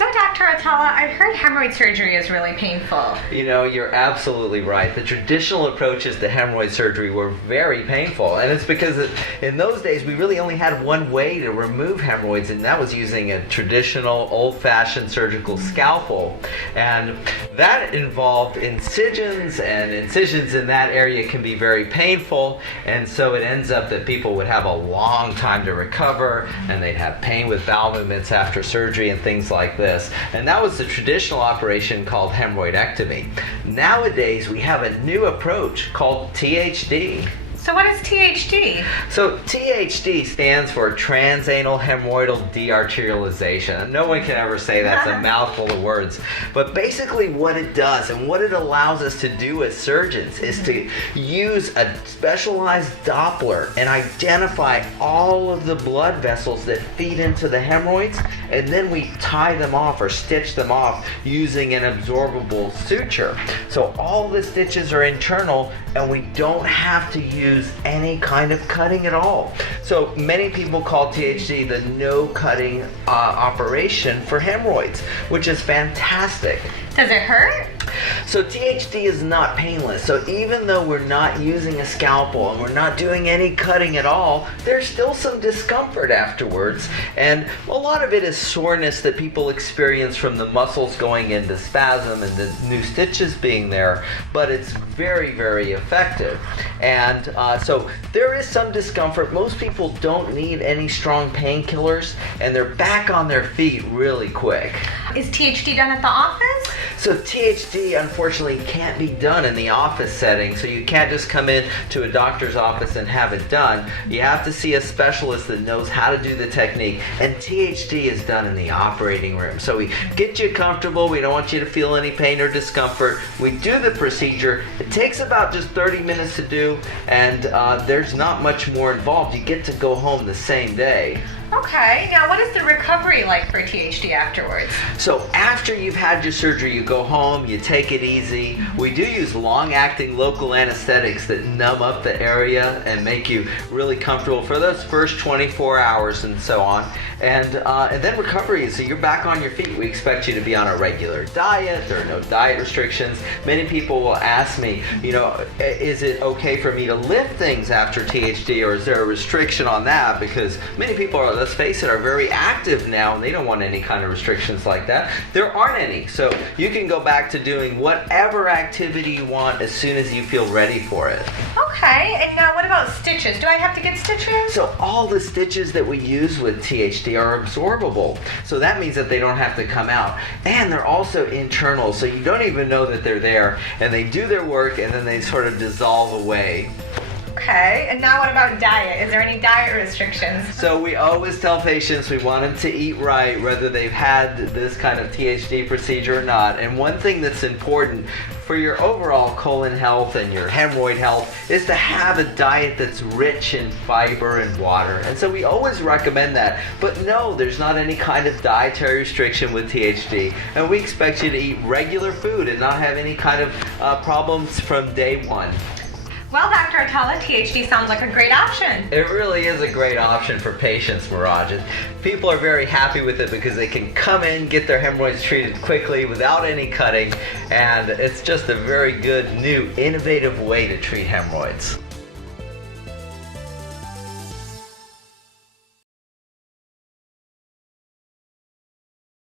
So, Dr. Atallah, I've heard hemorrhoid surgery is really painful. You know, you're absolutely right. The traditional approaches to hemorrhoid surgery were very painful, and it's because in those days we really only had one way to remove hemorrhoids, and that was using a traditional old-fashioned surgical scalpel. And that involved incisions, and incisions in that area can be very painful, and so it ends up that people would have a long time to recover, and they'd have pain with bowel movements after surgery and things like this. And that was the traditional operation called hemorrhoidectomy. Nowadays we have a new approach called THD. So what is THD? So THD stands for transanal hemorrhoidal dearterialization. No one can ever say that's a mouthful of words. But basically what it does and what it allows us to do as surgeons is to use a specialized Doppler and identify all of the blood vessels that feed into the hemorrhoids, and then we tie them off or stitch them off using an absorbable suture. So all the stitches are internal and we don't have to use any kind of cutting at all. So many people call THD the no cutting operation for hemorrhoids, which is fantastic. Does it hurt? So THD is not painless. So even though we're not using a scalpel and we're not doing any cutting at all, there's still some discomfort afterwards. And a lot of it is soreness that people experience from the muscles going into spasm and the new stitches being there, but it's very, very effective. And so there is some discomfort. Most people don't need any strong painkillers, and they're back on their feet really quick. Is THD done at the office? So THD unfortunately can't be done in the office setting, so you can't just come in to a doctor's office and have it done. You have to see a specialist that knows how to do the technique, and THD is done in the operating room. So we get you comfortable, we don't want you to feel any pain or discomfort. We do the procedure. It takes about just 30 minutes to do, and there's not much more involved. You get to go home the same day. Okay, now what is the recovery like for THD afterwards? So after you've had your surgery, you go home, you take it easy. We do use long-acting local anesthetics that numb up the area and make you really comfortable for those first 24 hours and so on. And then recovery, so you're back on your feet. We expect you to be on a regular diet. There are no diet restrictions. Many people will ask me, you know, is it okay for me to lift things after THD, or is there a restriction on that? Because many people are, let's face it, are very active now and they don't want any kind of restrictions like that. There aren't any. So you can go back to doing whatever activity you want as soon as you feel ready for it. Okay, and now what about stitches? Do I have to get stitches? So all the stitches that we use with THD are absorbable. So that means that they don't have to come out. And they're also internal, so you don't even know that they're there. And they do their work and then they sort of dissolve away. Okay, and now what about diet? Is there any diet restrictions? So we always tell patients we want them to eat right, whether they've had this kind of THD procedure or not. And one thing that's important for your overall colon health and your hemorrhoid health is to have a diet that's rich in fiber and water. And so we always recommend that. But no, there's not any kind of dietary restriction with THD. And we expect you to eat regular food and not have any kind of problems from day one. Well, Dr. Atallah, THD sounds like a great option. It really is a great option for patients, Miraj. People are very happy with it because they can come in, get their hemorrhoids treated quickly without any cutting, and it's just a very good, new, innovative way to treat hemorrhoids.